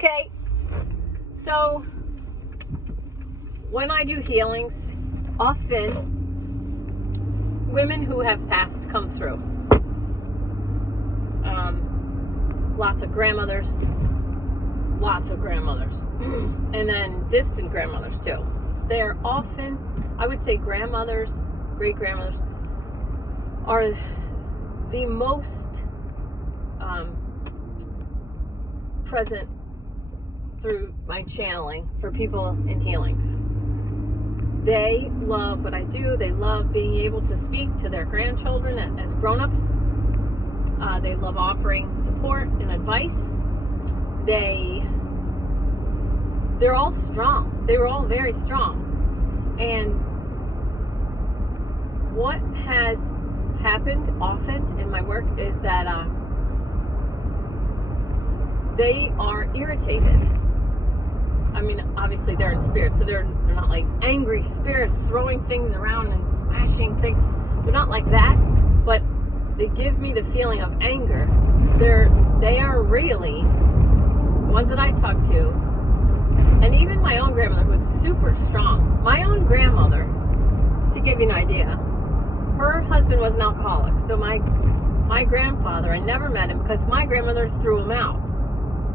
Okay, so when I do healings, often women who have passed come through. Lots of grandmothers, and then distant grandmothers too. They're often, I would say, grandmothers, great-grandmothers are the most present through my channeling for people in healings. They love what I do. They love being able to speak to their grandchildren as grown-ups. They love offering support and advice. They're all strong. They were all very strong. And what has happened often in my work is that they are irritated. I mean, obviously they're in spirit, so they're not like angry spirits throwing things around and smashing things. They're not like that, but they give me the feeling of anger. They are really the ones that I talk to, and even my own grandmother was super strong. My own grandmother, just to give you an idea, her husband was an alcoholic. So my grandfather, I never met him because my grandmother threw him out.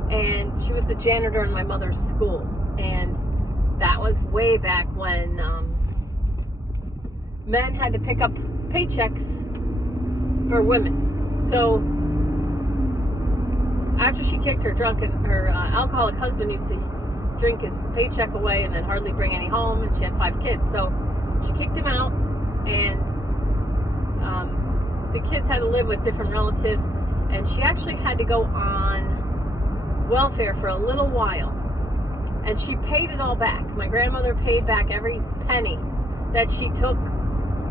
And she was the janitor in my mother's school. And that was way back when men had to pick up paychecks for women. So after she kicked her alcoholic husband used to drink his paycheck away and then hardly bring any home, and she had 5 kids. So she kicked him out, and the kids had to live with different relatives, and she actually had to go on welfare for a little while, and she paid it all back. My grandmother paid back every penny that she took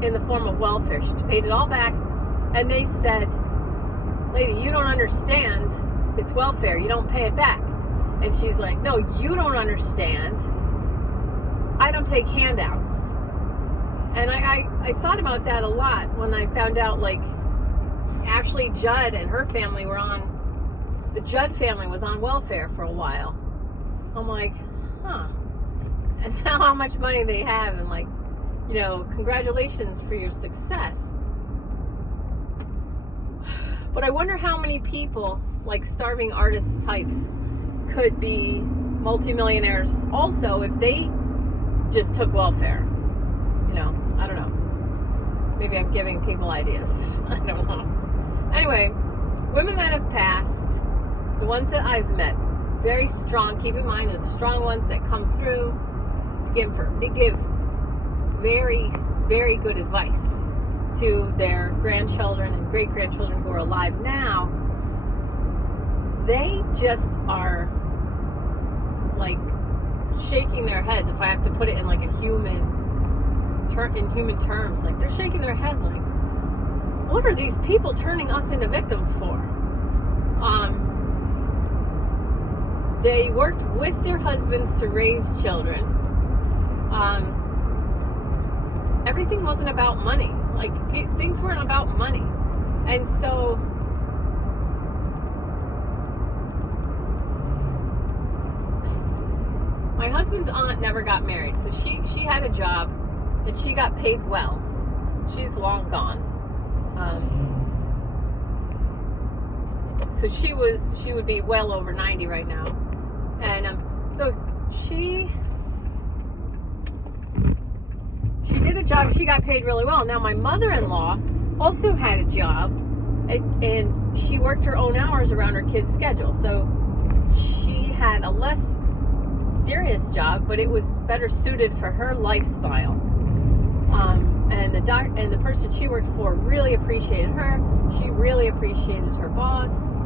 in the form of welfare. She paid it all back, and they said, "Lady, you don't understand. It's welfare. You don't pay it back." And she's like, "No, you don't understand. I don't take handouts." And I thought about that a lot when I found out, like, actually Judd and her family the Judd family was on welfare for a while. I'm like, huh. And now how much money they have, and like, you know, congratulations for your success. But I wonder how many people, like starving artist types, could be multimillionaires also if they just took welfare. You know, I don't know. Maybe I'm giving people ideas. I don't know. Anyway, women that have passed, the ones that I've met, very strong. Keep in mind, they're the strong ones that come through to give very, very good advice to their grandchildren and great-grandchildren who are alive now. They just are like shaking their heads, if I have to put it in like a human terms. Like, they're shaking their head like, what are these people turning us into victims for? They worked with their husbands to raise children. Everything wasn't about money. Like, things weren't about money. And so my husband's aunt never got married. So she had a job and she got paid well. She's long gone. So she would be well over 90 right now. And so she did a job. She got paid really well. Now my mother-in-law also had a job, and she worked her own hours around her kids' schedule. So she had a less serious job, but it was better suited for her lifestyle. And the person she worked for really appreciated her. She really appreciated her boss.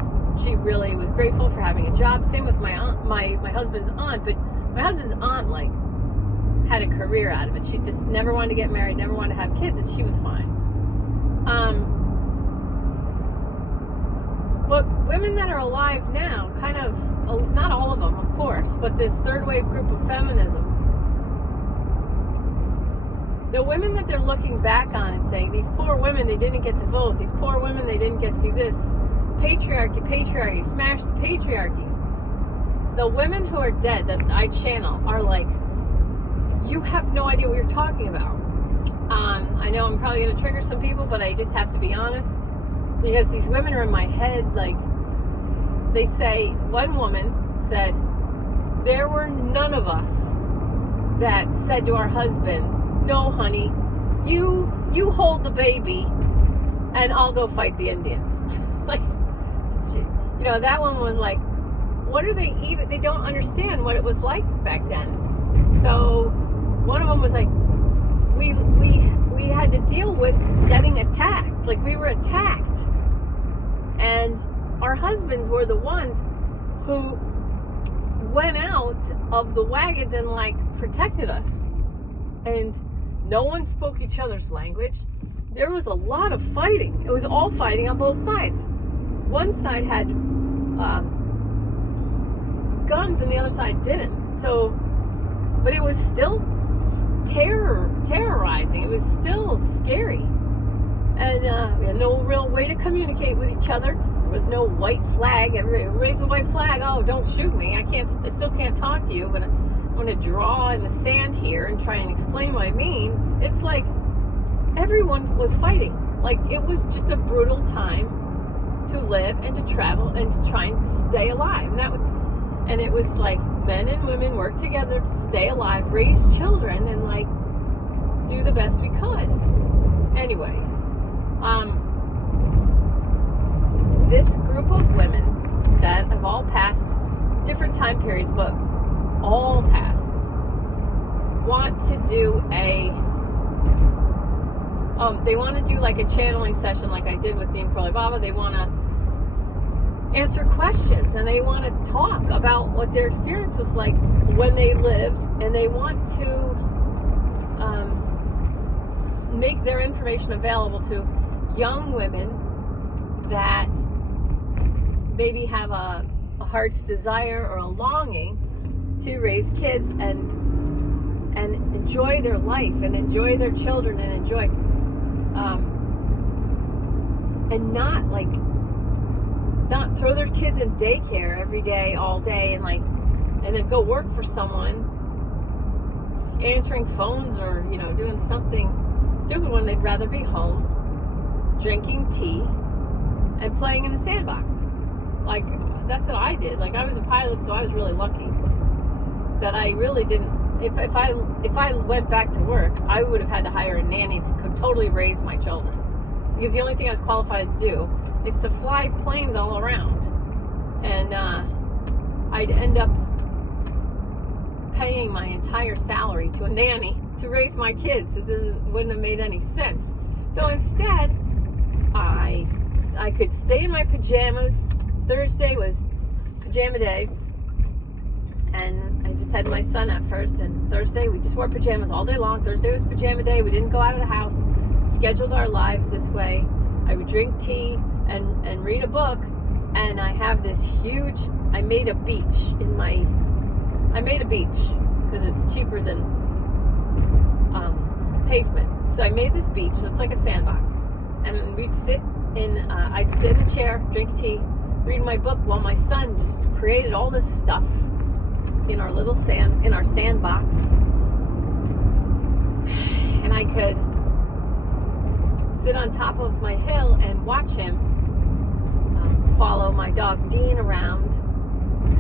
She really was grateful for having a job. Same with my aunt, my husband's aunt. But my husband's aunt, like, had a career out of it. She just never wanted to get married, never wanted to have kids, and she was fine. But women that are alive now, kind of, not all of them, of course, but this third wave group of feminism, the women that they're looking back on and saying, these poor women, they didn't get to vote. These poor women, they didn't get to do this. Patriarchy, smash the patriarchy. the women who are dead that I channel are like, you have no idea what you're talking about. I know I'm probably going to trigger some people, but I just have to be honest, because these women are in my head. Like, they say, one woman said, there were none of us that said to our husbands, no, honey, you hold the baby and I'll go fight the Indians. Like, you know, that one was like, what are they even, they don't understand what it was like back then. So one of them was like, we had to deal with getting attacked. Like, we were attacked. And our husbands were the ones who went out of the wagons and like protected us. And no one spoke each other's language. There was a lot of fighting. It was all fighting on both sides. One side had guns and the other side didn't. So, but it was still terrorizing. It was still scary. And we had no real way to communicate with each other. There was no white flag. Everybody raise a white flag. Oh, don't shoot me. I still can't talk to you, but I'm going to draw in the sand here and try and explain what I mean. It's like everyone was fighting. Like, it was just a brutal time to live and to travel and to try and stay alive. And it was like men and women worked together to stay alive, raise children, and like do the best we could. Anyway, this group of women that have all passed different time periods, but all passed, want to do they want to do like a channeling session like I did with Neem Karoli Baba. They want to answer questions and they want to talk about what their experience was like when they lived, and they want to make their information available to young women that maybe have a heart's desire or a longing to raise kids and enjoy their life and enjoy their children and enjoy and not throw their kids in daycare every day, all day, and then go work for someone answering phones or, you know, doing something stupid when they'd rather be home drinking tea and playing in the sandbox. Like, that's what I did. Like, I was a pilot, so I was really lucky that I really didn't. If I went back to work, I would have had to hire a nanny that could totally raise my children, because the only thing I was qualified to do is to fly planes all around, and I'd end up paying my entire salary to a nanny to raise my kids. This wouldn't have made any sense. So instead, I could stay in my pajamas. Thursday was pajama day, and I just had my son at first, and Thursday we just wore pajamas all day long. Thursday was pajama day. We didn't go out of the house. Scheduled our lives this way. I would drink tea and read a book, and I have this huge, I made a beach because it's cheaper than pavement. So I made this beach, so it's like a sandbox, and we'd I'd sit in a chair, drink tea, read my book, while my son just created all this stuff in our sandbox. And I could sit on top of my hill and watch him follow my dog Dean around,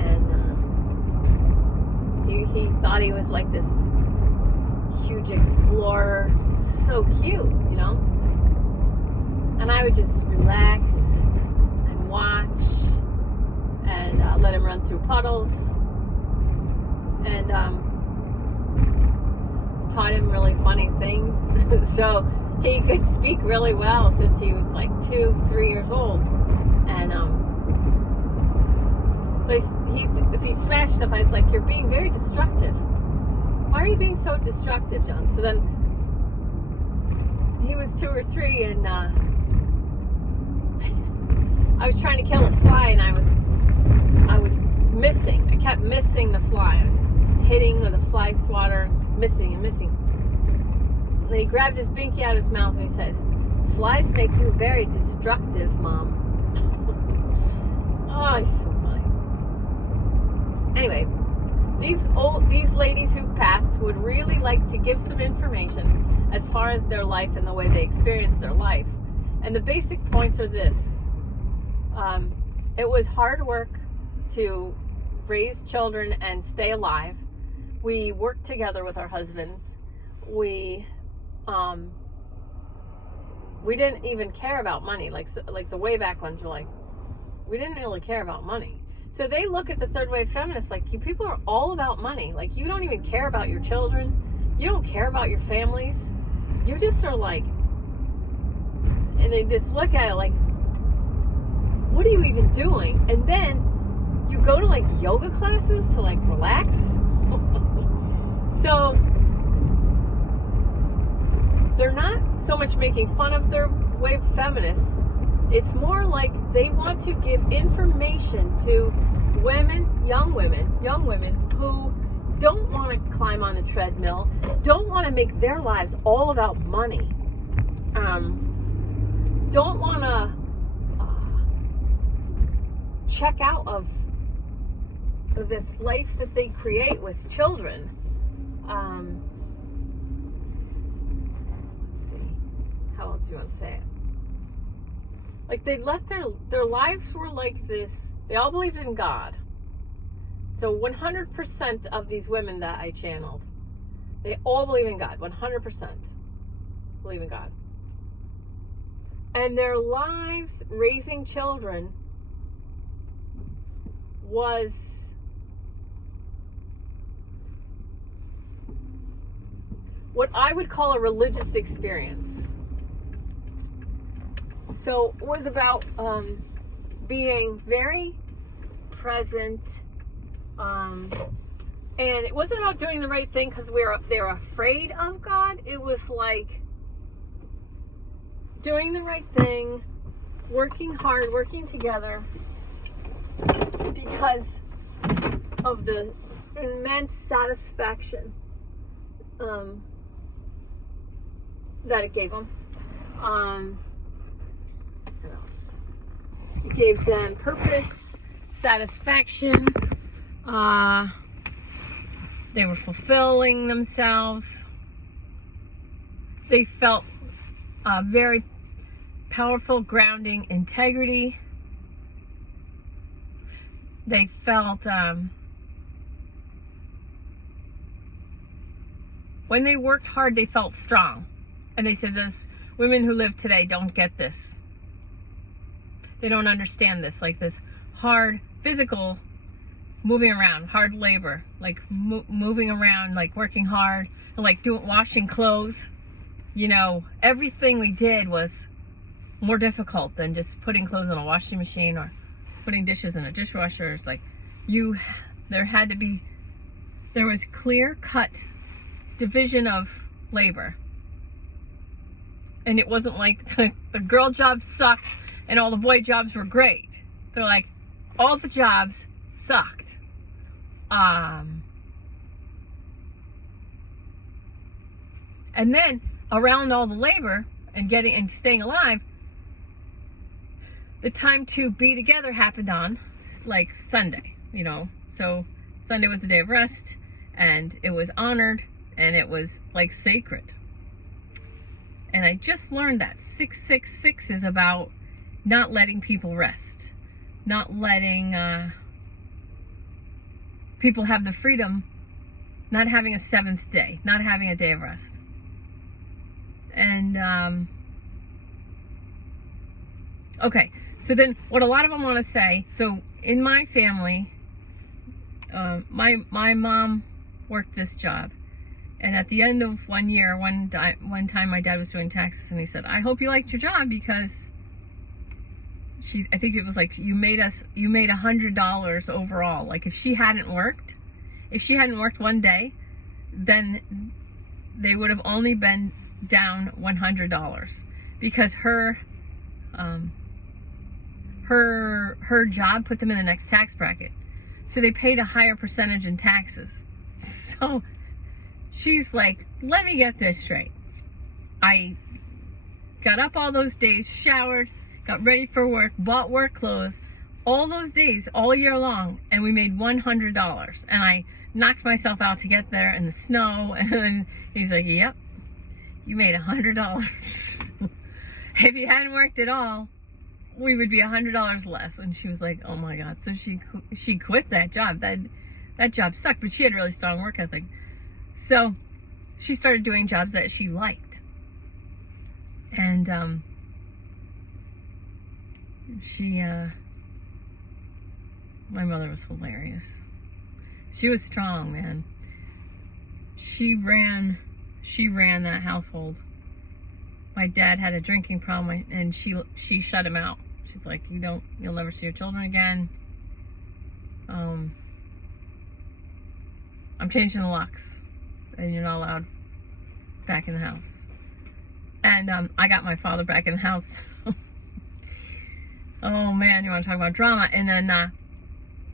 and he thought he was like this huge explorer, so cute, you know. And I would just relax and watch and let him run through puddles, and taught him really funny things. So he could speak really well since he was like 2-3 years old. And so if he smashed stuff, I was like, you're being very destructive. Why are you being so destructive, John? So then he was 2 or 3, and I was trying to kill a fly, and I was missing. I kept missing the fly. I was hitting with a fly swatter, missing. And he grabbed his binky out of his mouth and he said, "Flies make you very destructive, Mom." Oh, he's so funny. Anyway, these ladies who've passed would really like to give some information as far as their life and the way they experience their life. And the basic points are this. It was hard work to raise children and stay alive. We worked together with our husbands. We didn't even care about money. Like the way back ones were like, we didn't really care about money. So they look at the third wave feminists like, you people are all about money. Like, you don't even care about your children. You don't care about your families. You just are like, and they just look at it like, what are you even doing? And then you go to like yoga classes to like relax. So they're not so much making fun of third wave feminists. It's more like they want to give information to young women who don't want to climb on the treadmill, don't want to make their lives all about money, don't want to check out of this life that they create with children. Let's see, how else do you want to say it? Like, they left their lives were like this. They all believed in God. So 100% of these women that I channeled, they all believe in God. 100% believe in God. And their lives raising children was what I would call a religious experience. So it was about being very present, and it wasn't about doing the right thing because they were afraid of God. It was like doing the right thing, working hard, working together, because of the immense satisfaction that it gave them. What else? It gave them purpose, satisfaction. They were fulfilling themselves. They felt very powerful, grounding integrity. They felt when they worked hard, they felt strong. And they said those women who live today don't get this. They don't understand this, like this hard physical moving around, hard labor, like moving around, like working hard, and like washing clothes. You know, everything we did was more difficult than just putting clothes in a washing machine or putting dishes in a dishwasher. It's like there was clear cut division of labor. And it wasn't like the girl jobs sucked and all the boy jobs were great. They're like, all the jobs sucked. And then around all the labor and staying alive, the time to be together happened on like Sunday, you know. So Sunday was the day of rest, and it was honored, and it was like sacred. And I just learned that 666 is about not letting people rest, not letting people have the freedom, not having a seventh day, not having a day of rest. And okay, so then what a lot of them want to say, so in my family, my mom worked this job. And at the end of one year, one time my dad was doing taxes, and he said, I hope you liked your job, because I think it was like, you made $100 overall. Like, if she hadn't worked one day, then they would have only been down $100, because her job put them in the next tax bracket. So they paid a higher percentage in taxes. So she's like, let me get this straight. I got up all those days, showered, got ready for work, bought work clothes, all those days, all year long, and we made $100. And I knocked myself out to get there in the snow. And then he's like, yep, you made $100. If you hadn't worked at all, we would be $100 less. And she was like, oh my God. So she quit that job. That job sucked, but she had really strong work ethic. So she started doing jobs that she liked. And my mother was hilarious. She was strong, man. She ran that household. My dad had a drinking problem, and she shut him out. She's like, you'll never see your children again. I'm changing the locks, and you're not allowed back in the house. And I got my father back in the house. Oh man, you want to talk about drama? And then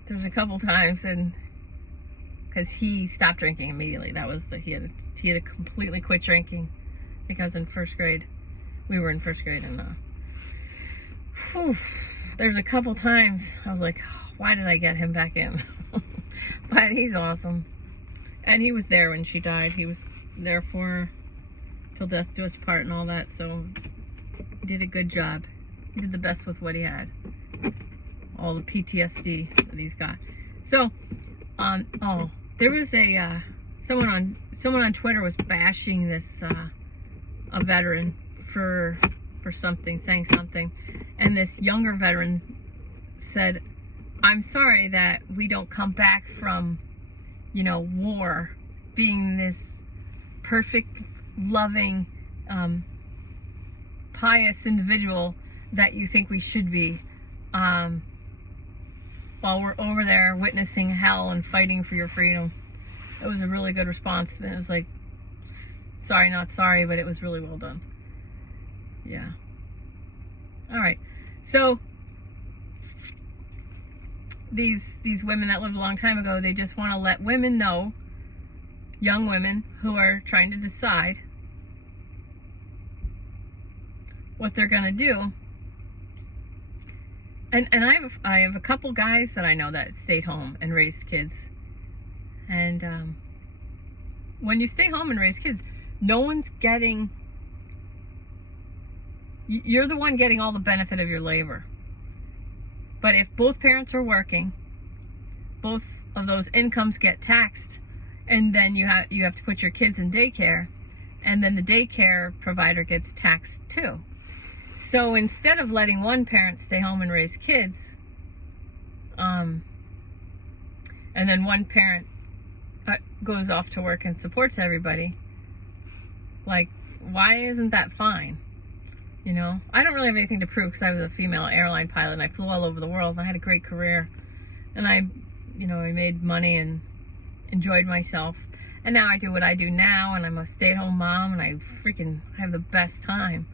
there's a couple times, and because he stopped drinking immediately. That was he had to completely quit drinking. I think I was in first grade. We were in first grade, and there's a couple times I was like, why did I get him back in? But he's awesome, and he was there when she died. He was there for her till death do us part and all that. So he did a good job. He did the best with what he had. All the PTSD that he's got. So, there was someone on Twitter was bashing this a veteran for something, saying something, and this younger veteran said, "I'm sorry that we don't come back from, war, being this perfect, loving, pious individual that you think we should be, while we're over there witnessing hell and fighting for your freedom." It was a really good response. And it was like, sorry, not sorry, but it was really well done. Yeah. All right. So these women that lived a long time ago, they just want to let women know, young women who are trying to decide what they're going to do. And I have a couple guys that I know that stayed home and raised kids. And when you stay home and raise kids, no one's getting... You're the one getting all the benefit of your labor. But if both parents are working, both of those incomes get taxed, and then you have to put your kids in daycare, and then the daycare provider gets taxed too. So instead of letting one parent stay home and raise kids, and then one parent goes off to work and supports everybody, like, why isn't that fine? I don't really have anything to prove because I was a female airline pilot and I flew all over the world and I had a great career, and I made money and enjoyed myself, and now I do what I do now, and I'm a stay-at-home mom, and I have the best time.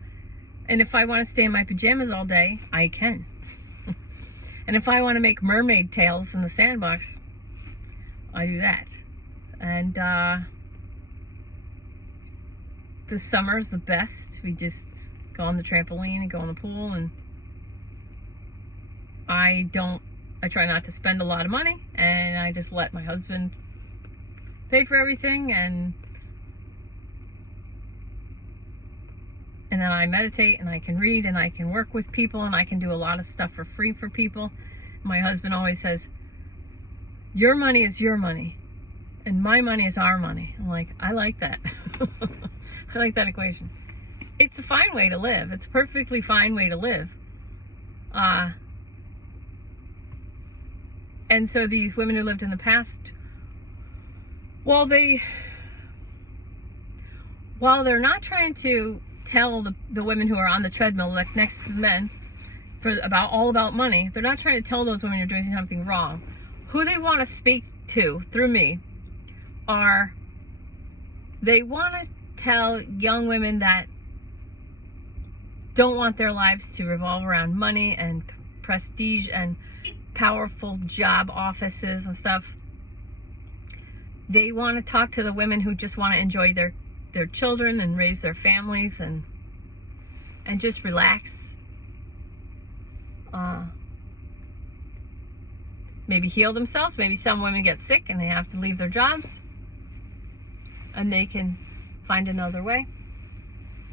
And if I want to stay in my pajamas all day, I can. And if I want to make mermaid tails in the sandbox, I do that. And the summer is the best. We just go on the trampoline and go in the pool, and I try not to spend a lot of money, and I just let my husband pay for everything, and then I meditate, and I can read, and I can work with people, and I can do a lot of stuff for free for people. My husband always says, your money is your money, and my money is our money. I'm like, I like that. I like that equation. It's a fine way to live. It's a perfectly fine way to live. And so these women who lived in the past, while they're not trying to tell the women who are on the treadmill like next to the men all about money, they're not trying to tell those women you're doing something wrong. Who they want to speak to through me they want to tell young women that don't want their lives to revolve around money and prestige and powerful job offices and stuff. They want to talk to the women who just want to enjoy their children and raise their families and maybe heal themselves. Maybe some women get sick and they have to leave their jobs, and they can find another way.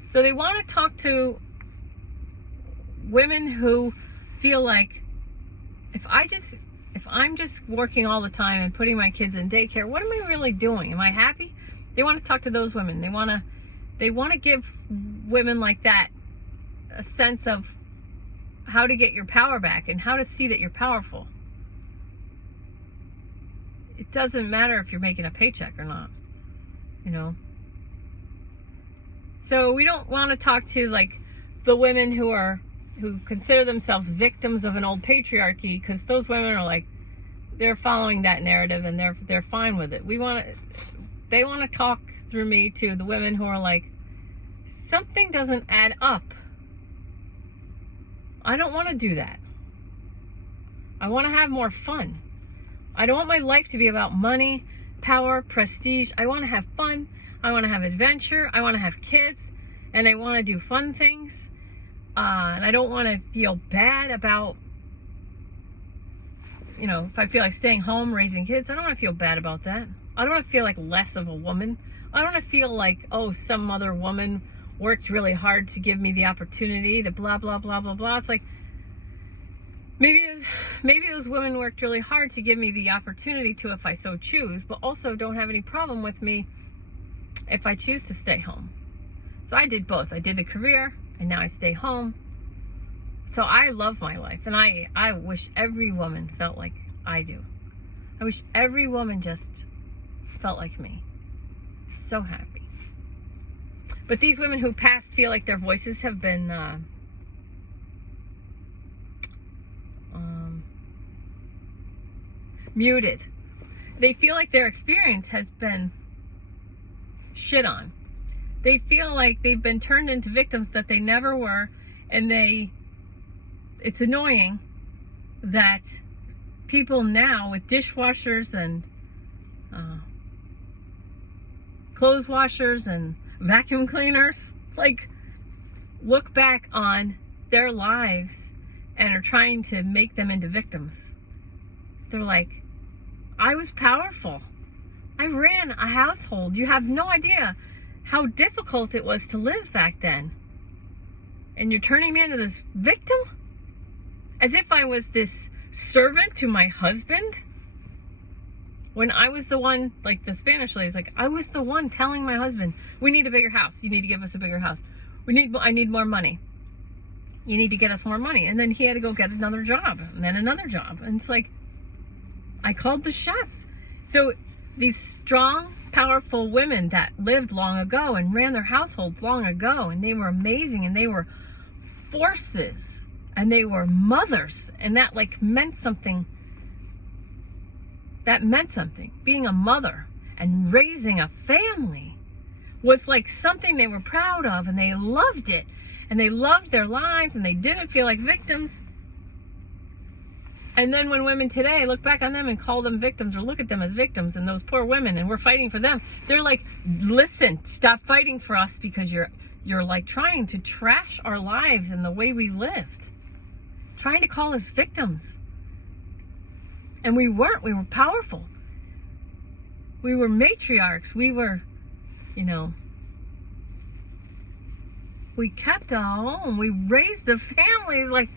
So they want to talk to women who feel like, if I'm just working all the time and putting my kids in daycare, what am I really doing? Am I happy? They want to talk to those women. They want to give women like that a sense of how to get your power back and how to see that you're powerful. It doesn't matter if you're making a paycheck or not, you know. So we don't want to talk to like the women who consider themselves victims of an old patriarchy, because those women are like, they're following that narrative and they're fine with it. They want to talk through me to the women who are like, something doesn't add up. I don't want to do that. I want to have more fun. I don't want my life to be about money, power, prestige. I want to have fun. I want to have adventure. I want to have kids, and I want to do fun things. And I don't want to feel bad about, you know, if I feel like staying home, raising kids. I don't want to feel bad about that. I don't want to feel like less of a woman. I don't want to feel like, oh, some other woman worked really hard to give me the opportunity to blah, blah, blah, blah, blah. It's like, maybe those women worked really hard to give me the opportunity to, if I so choose, but also don't have any problem with me if I choose to stay home. So I did both. I did the career, and now I stay home. So I love my life, and I wish every woman felt like I do. I wish every woman just felt like me. So happy. But these women who passed feel like their voices have been muted. They feel like their experience has been shit on. They feel like they've been turned into victims that they never were, and it's annoying that people now with dishwashers and clothes washers and vacuum cleaners, like, look back on their lives and are trying to make them into victims. They're like, I was powerful. I ran a household. You have no idea how difficult it was to live back then. And you're turning me into this victim? As if I was this servant to my husband? When I was the one, like the Spanish lady's like, I was the one telling my husband, we need a bigger house. You need to give us a bigger house. I need more money. You need to get us more money. And then he had to go get another job, and then another job. And it's like, I called the shots. So these strong, powerful women that lived long ago and ran their households long ago, and they were amazing, and they were forces, and they were mothers, and that like meant something. That meant something. Being a mother and raising a family was like something they were proud of, and they loved it, and they loved their lives, and they didn't feel like victims. And then when women today look back on them and call them victims, or look at them as victims, and those poor women, and we're fighting for them, they're like, listen, stop fighting for us, because you're like trying to trash our lives and the way we lived, trying to call us victims. And we weren't. We were powerful. We were matriarchs. We were, we kept a home. We raised a family. Like,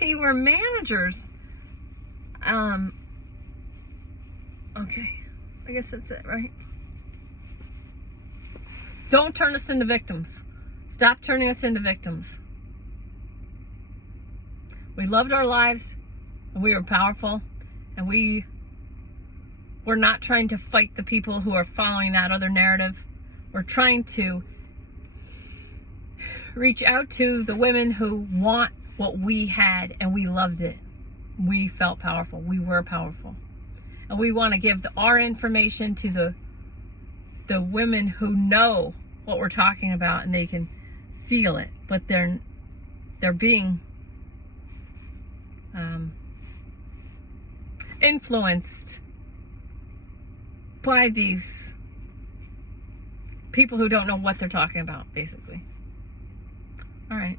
we were managers. Okay. I guess that's it, right? Don't turn us into victims. Stop turning us into victims. We loved our lives, and we were powerful. And we were not trying to fight the people who are following that other narrative. We're trying to reach out to the women who want what we had, and we loved it. We felt powerful. We were powerful. And we want to give our information to the women who know what we're talking about, and they can feel it, but they're being influenced by these people who don't know what they're talking about, basically. All right.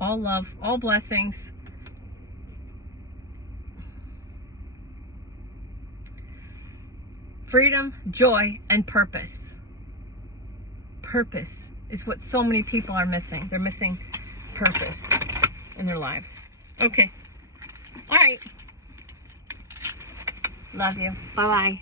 All love, all blessings. Freedom, joy, and purpose. Purpose is what so many people are missing. They're missing purpose in their lives. Okay. All right. Love you. Bye-bye.